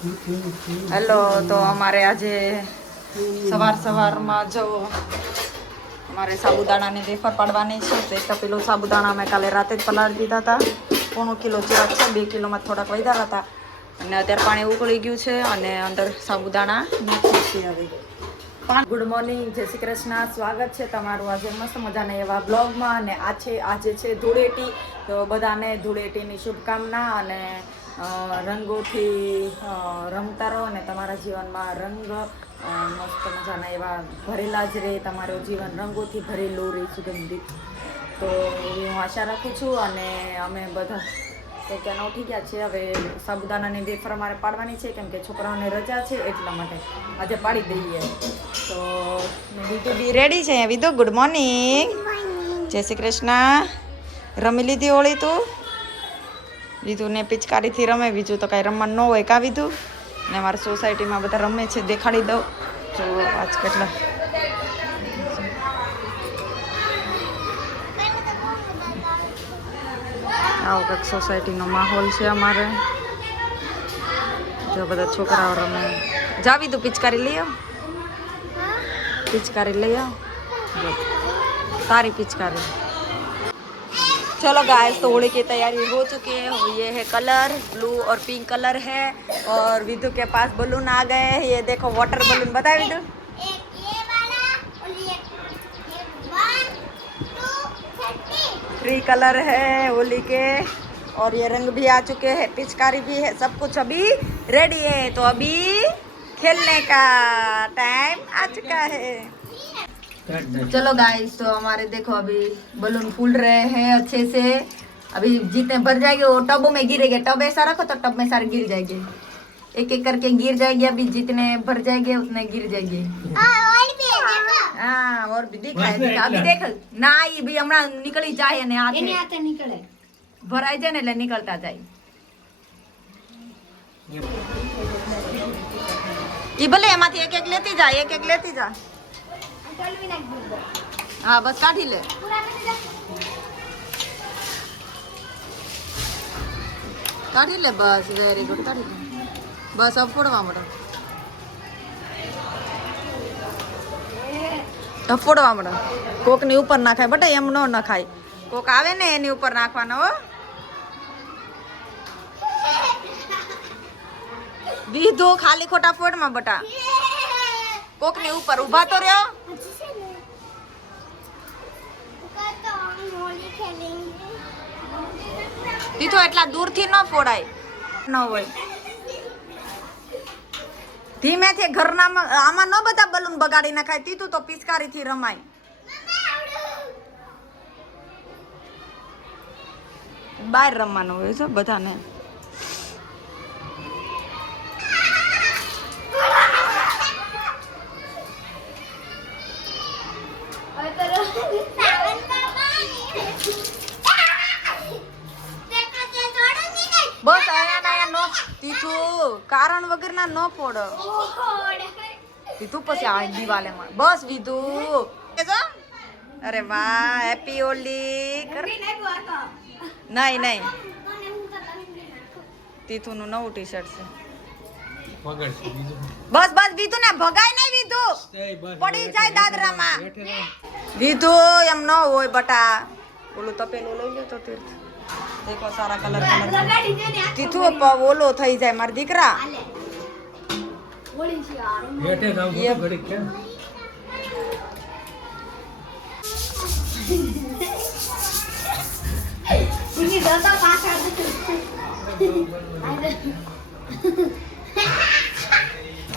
Hello, તો અમારે આજે સવારમાં જો અમારે સાબુદાણાની વેફર પાડવાની છે. તો 1 કિલો સાબુદાણા અમે કાલે રાતે જ પલાળી દીધા હતા. 1 કિલો જેવા છે, 2 કિલોમાં થોડાક વધારા હતા. અને અત્યારે પાણી ઉકળી ગયું છે અને અંદર સાબુદાણા નાખી છે. હવે ગુડ મોર્નિંગ, જય શ્રી કૃષ્ણ, સ્વાગત છે તમારું આજે મસ્ત મજાના એવા બ્લોગમાં. અને આજે છે ધૂળેટી, તો બધાને ધૂળેટીની શુભકામના. અને રંગોથી રમતા રહો અને તમારા જીવનમાં રંગ મસ્ત મજાના એવા ભરેલા જ રહે, તમારું જીવન રંગોથી ભરેલું રહે, સુગંધિત. તો હું આશા રાખું છું. અને અમે બધા તો ત્યાં ઉઠી ગયા છે. હવે સાબુદાણાની વેફર અમારે પાડવાની છે, કેમ કે છોકરાઓને રજા છે, એટલા માટે આજે પાડી દઈએ. તો વિધુ બી રેડી છે. વિધુ, ગુડ મોર્નિંગ, જય શ્રી કૃષ્ણ. રમી લીધી હોળી તું? વિધુને પિચકારીથી રમે, બીજું તો કાંઈ રમવાનું ન હોય કા વિધુ? ને અમારી સોસાયટીમાં બધા રમે છે, દેખાડી દઉં. જો આજ કેટલા આવો કંઈક સોસાયટીનો માહોલ છે અમારે. જો બધા છોકરાઓ રમે. જા વિધુ, પિચકારી લઈ આવ, पिचकारी ले आओ, सारी पिचकारी. चलो गाइस, तो होली की तैयारी हो चुकी है. ये है कलर, ब्लू और पिंक कलर है. और विधु के पास बलून आ गए हैं. ये देखो वाटर बलून, बता विधु. एक ये वाला और ये 1 2 3 कलर है होली के. और ये रंग भी आ चुके हैं, पिचकारी भी है, सब कुछ अभी रेडी है. तो अभी खेलने का टाइम आ चुका है. चलो गाइस, तो हमारे देखो अभी बलून फूल रहे हैं अच्छे से. अभी जितने भर जाएंगे वो टबों में गिरेंगे. टब ऐसा रखो तो टब में सारे गिर जाएंगे, एक एक करके गिर जाएंगे. अभी जितने भर जाएंगे उतने गिर जाएंगे. और भी है, देखो. हाँ, और भी दिखाए. अभी देख ना, ये भी हमारा निकली जाए ने हाथ निकले भराई जाए ने निकलता जाए. ये भले एमांथी एक एक लेती जा, एक एक लेती जा. हाँ, बस काढ़ी ले. काढ़ी ले बस. वेरी गुड, काढ़ी ले बस. अब फोड़वा मडो, अब फोड़वा मडो. कोक ની ઉપર નાખાય બટા, એમ નો નખાય. કોક આવે ને એની ઉપર નાખવાનો. હો વિધુ, ખાલી ખોટા ફોડમાં બટા. કોક ની ઉપર ઊભા તો રહ્યો. દીધો એટલા દૂરથી ન ફોડાય, ન હોય. ધીમેથી ઘરના આમાં ન બધા બલૂન બગાડી નાખાય. તીતું તો પિચકારીથી રમાય. બહાર રમવાનું હોય છે બધાને. બસ આયા નો તીથું, કારણ વગરના ન ફોડ તીથું. પછી આ દિવાલે માં બસ વિધુ. અરે વાહ, હેપી હોલી. નહીં નહીં, તીથું નું નવું ટી-શર્ટ છે. બસ બસ વિધુ ને ભગાય નહીં. વિધુ પડી જાય દાદરામાં. વિધુ એમ ન હોય બટા. ઓલું તપેલું લઈ લે તો તીર્થ. देखो सारा कलर તીથું ઓલો થઈ જાય મારા દીકરા.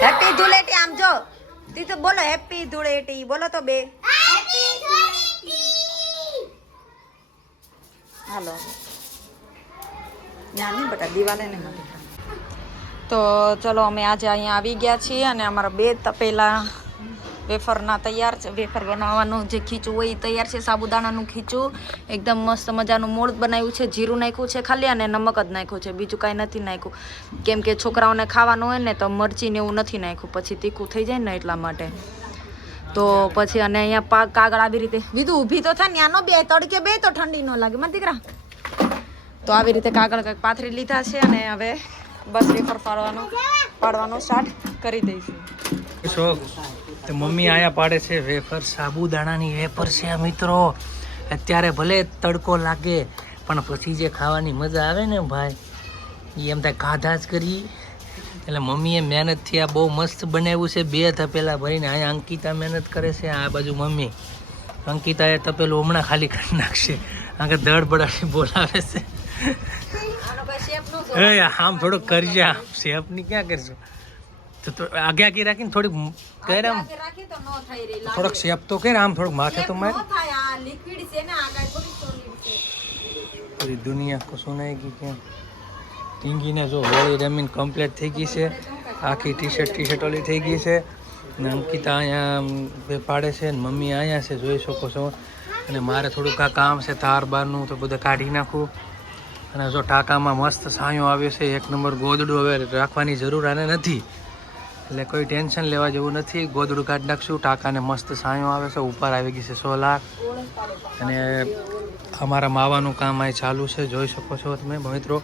હેપી ધૂળેટી. આમ જો તીથું બોલો હેપી ધૂળેટી બોલો તો બે. હાલો ત્યાં નહીં બટા, દિવાલે ને નથી. તો ચલો, અમે આજે અહીંયા આવી ગયા છીએ અને અમારા 2 તપેલા વેફરના તૈયાર છે. વેફર બનાવવાનું જે ખીચું હોય એ તૈયાર છે. સાબુદાણાનું ખીચું એકદમ મસ્ત મજાનું મોળ બનાવ્યું છે. જીરું નાખ્યું છે ખાલી, અને નમક જ નાખ્યું છે, બીજું કાંઈ નથી નાખ્યું. કેમ કે છોકરાઓને ખાવાનું હોય ને તો મરચીને એવું નથી નાખ્યું, પછી તીખું થઈ જાય ને એટલા માટે. તો પછી અને અહીંયા કાગળ આવી રીતે. વિધુ ઊભી તો થાય ને, આનો બે તડકે બે તો ઠંડી ન લાગે મારા દીકરા. તો આવી રીતે કાગળ કંઈક પાથરી લીધા છે અને હવે બસ વેફર પાડવાનું પાડવાનું સ્ટાર્ટ કરી દઈશું. શોખ તો મમ્મી આયા પાડે છે વેફર, સાબુદાણાની વેફર છે મિત્રો. અત્યારે ભલે તડકો લાગે પણ પછી જે ખાવાની મજા આવે ને ભાઈ એ એમ થાય ખાધા જ કરી. એટલે મમ્મીએ મહેનતથી આ બહુ મસ્ત બનાવ્યું છે. 2 તપેલા ભરીને અહીંયા અંકિતા મહેનત કરે છે, આ બાજુ મમ્મી. અંકિતાએ તપેલું હમણાં ખાલી કરી નાખશે, કારણ કે દળ બડાડી બોલાવે છે. એ આમ થોડુંક કરજે, આમ શેપની ક્યાં કરશું? તો આગે આગે રાખીને થોડીક કરે આમ થોડોક શેપ તો કરે, આમ થોડુંક માથે તો મારે. પૂરી દુનિયા કો સુનાએગી કેમ? ટીંગીને જો હોળી રમીને કમ્પ્લીટ થઈ ગઈ છે, આખી ટી શર્ટ ઓલી થઈ ગઈ છે. ને અંકિતા અહીંયા પાડે છે ને મમ્મી અહીંયા છે, જોઈ શકો છો. અને મારે થોડુંક આ કામ છે તાર બારનું, તો બધું કાઢી નાખું. અને જો ટાંકામાં મસ્ત સાયો આવ્યો છે, 1 નંબર ગોદડું. હવે રાખવાની જરૂર આને નથી, એટલે કોઈ ટેન્શન લેવા જેવું નથી. ગોદડું કાઢી નાખશું, ટાંકાને મસ્ત સાયો આવે છે. ઉપર આવી ગઈ છે 100 લાખ. અને અમારા માવાનું કામ અહીં ચાલુ છે, જોઈ શકો છો તમે મિત્રો.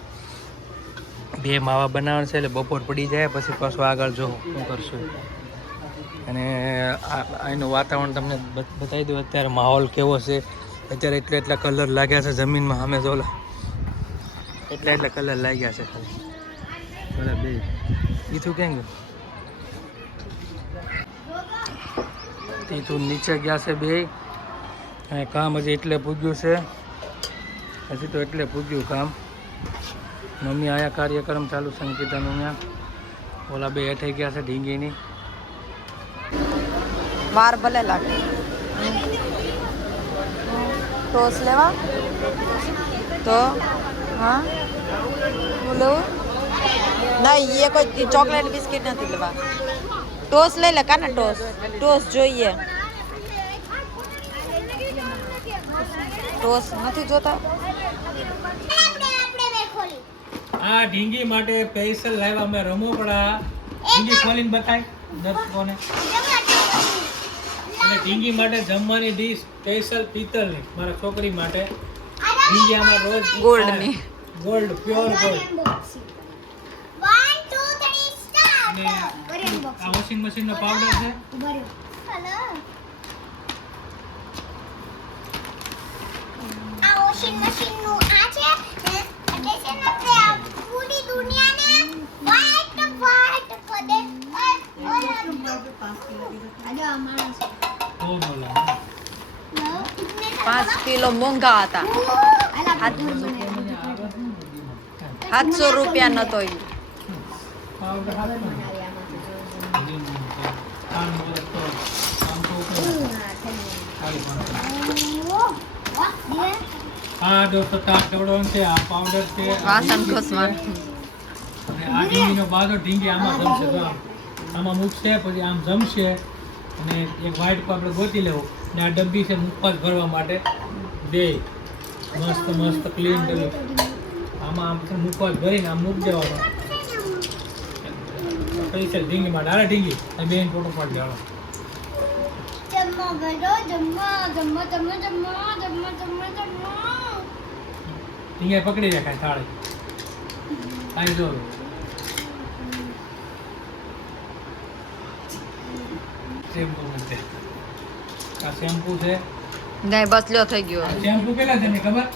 2 માવા બનાવવાનું છે, એટલે બપોર પડી જાય પછી પાછું આગળ જો શું કરશું. અને અહીંનું વાતાવરણ તમને બતાવી દઉં અત્યારે માહોલ કેવો છે. અત્યારે એટલા કલર લાગ્યા છે જમીનમાં, અમે જો એટલા કલર લાગ્યા છે ખાલી. બધા બે ઈથું કેમ ગયું? ઈથું નીચે ગયા છે બે. અને કામ હજી એટલે પૂગ્યું છે, હજી તો એટલે પૂગ્યું કામ. મમ્મી આયા કાર્યક્રમ ચાલુ સંકિતાનું અહીંયા. ઓલા બે હેઠાઈ ગયા છે ઢીંગીની. વાર ભલે લાગે. ટોસ લેવા તો હા બોલો નહીં, એ કોઈ ચોકલેટ બિસ્કિટ નથી લેવા. ટોસ લઈ લે કાને, ટોસ જોઈએ. ટોસ નથી જોતા. આ ઢીંગી માટે સ્પેશિયલ લાવ્યા અમે રમકડા. ઢીંગી ખોલીને બતાય દર્શકોને. અને ઢીંગી માટે જમવાની ડીશ સ્પેશિયલ પિત્તળની, મારા છોકરી માટે. ઢીંગી આમાં રોજ ગોલ્ડની, ગોલ્ડ પ્યોર ગોલ્ડ. 1 2 3 અને આ વોશિંગ મશીનનો પાવડર છે. આ વોશિંગ મશીનનું આ છે એટલે છે ને તે પૂરી દુનિયાને વ્હાઈટ કરી દે. આજે અમારા બહુ બોલા 5 કિલો મોંઘા હતા. 700 રૂપિયા નતો ઈ. પાવડર હાથમાં. હા દોસ્તો, તાર ચવડવાનું છે. આ પાવડર છે, વાસણ ઘસવાનું. અને આ ઢીંગીનો બાદો ઢીંગી આમાં જમશે. તો આમાં મૂકશે, પછી આમ જમશે. અને એક વ્હાઈટ કો આપણે ગોતી લેવું. ને આ ડબ્બી છે મુખવાસ ભરવા માટે. 2 મસ્ત મસ્ત ક્લીન કરી આમાં આમ મુખવાસ ભરીને આમ મૂકી દેવાનો. સ્પેશિયલ ઢીંગી માટે. અરે ઢીંગી બેન ફોટો પાડી દેવાનો. જમ્મા બેડો જમ્મા જમ્મા જમ્મા જમ્મા જમ્મા જમ્મા જમ્મા. ઢીંગી પકડી રાખાય થાળી. આવી જો શેમ્પુ નથી. આ શેમ્પુ છે. નહીં બસ લ્યો થઈ ગયો. શેમ્પુ કેટલા છે ને ખબર?